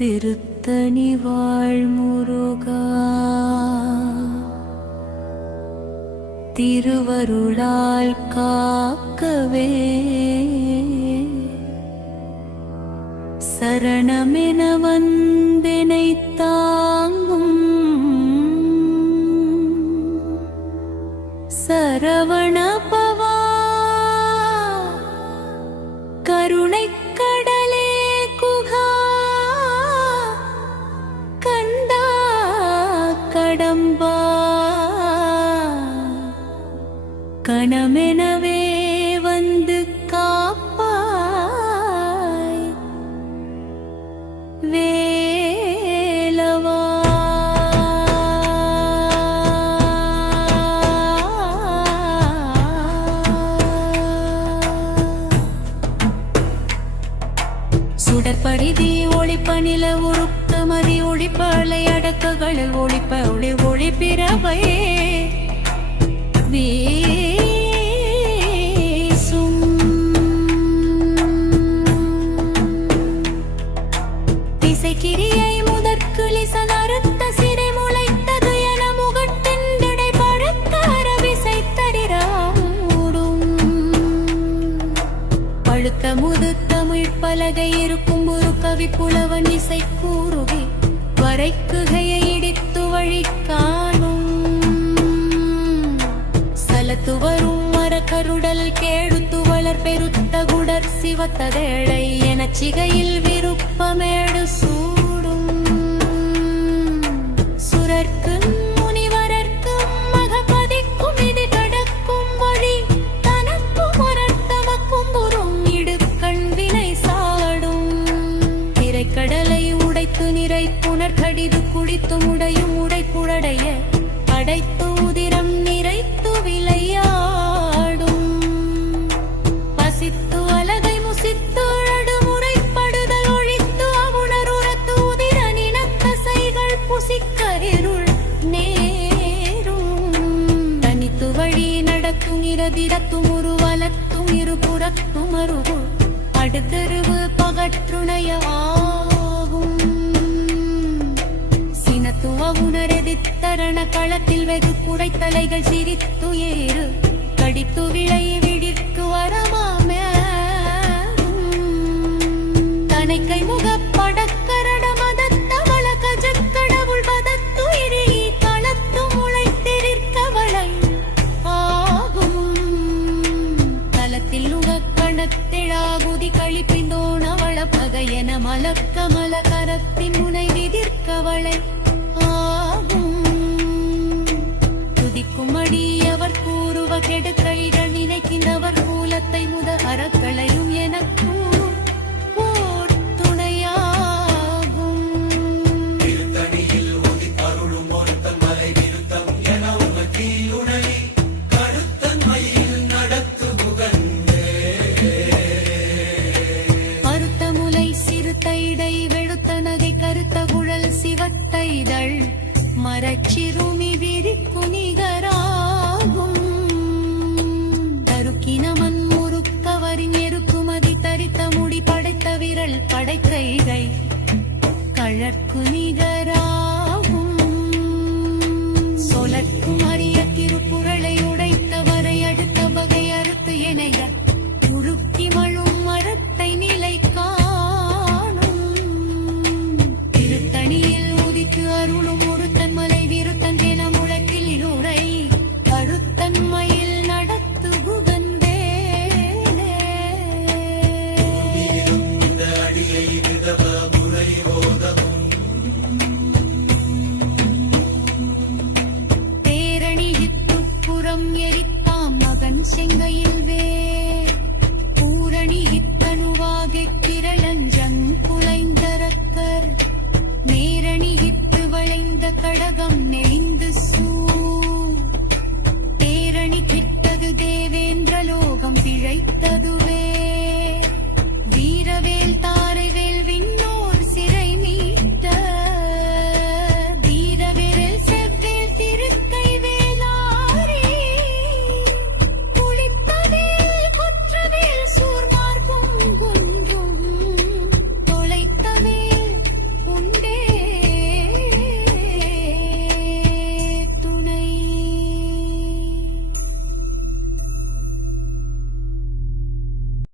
திருத்தணி வாழ்முருகா திருவருளால் காக்கவே சரணமென வந்தெனை தாங்கும் சரவண பவா கருணைக் கடலே குகா கந்தா கடம்பா கணமெனவே வந்து காப்பாய் வேலவா சுடற்பரிதி ஒளிப்பநில உருக்க மதி ஒளிப்பலை அடக்ககளில் ஒளிப்ப ஒளி ஒளிப்பிறவை வீசும் திசைக்கிரியை முதற்குலி சதறுத்த சிறை முளைத்தது என முகட்டின்றடை பழக்கார விசை தரிராடும் பழுத்த முது தமிழ் பலகை இருக்கும் ஒரு கவி புலவன் இசை கூறுகி வரைக்குகையை இடித்து வழி காணும் சலத்து வரும் மரக்கருடல் கேடுத்து வளர் பெருத்த குடர் சிவத்ததேழை என சிகையில் விருப்பமேடு சூடும் சுரர்க்கு முனிவரர்க்கு மகபதிக்கும் இது கடக்கும் வழி தனக்கும் ஒரர்த்தமக்கும் புறம் இடுக்கண் வினை சாடும் திரைக்கடலை உடைத்து நிறை புனர் கடிது குடித்து முடையும் உடைப்புடைய அடைத்து உதிரம் நிறைத்து விளையாடும் பசித்து அலகை முசித்து அழுமுறைப்படுதல் ஒழித்து அவுணருரத்து உதிர நினத்தசைகள் புசிக்கரிருள் நேரும் தனித்து வழி நடக்கும் இரதிரத்தும் உருவலத்தும் இருபுறத்தும் அருகு அடுத்தருவு பகற்றுணையாகும் உணரெதித்தரண களத்தில் வெகு குடைத்தலைகள் சிரித்து ஏறு கடித்து விளை விடிற்கு வரமாமே தனைக்கை முகப்படக்கரட மதத்த வழக்க ஜக்கடவுள் பதத்து இரி களத்து முளைத்திருக்கவளை ஆகும் தலத்தில் உகக்கணத்திழாகுதி கழிப்பிந்தோணவள பகையென மலக்கம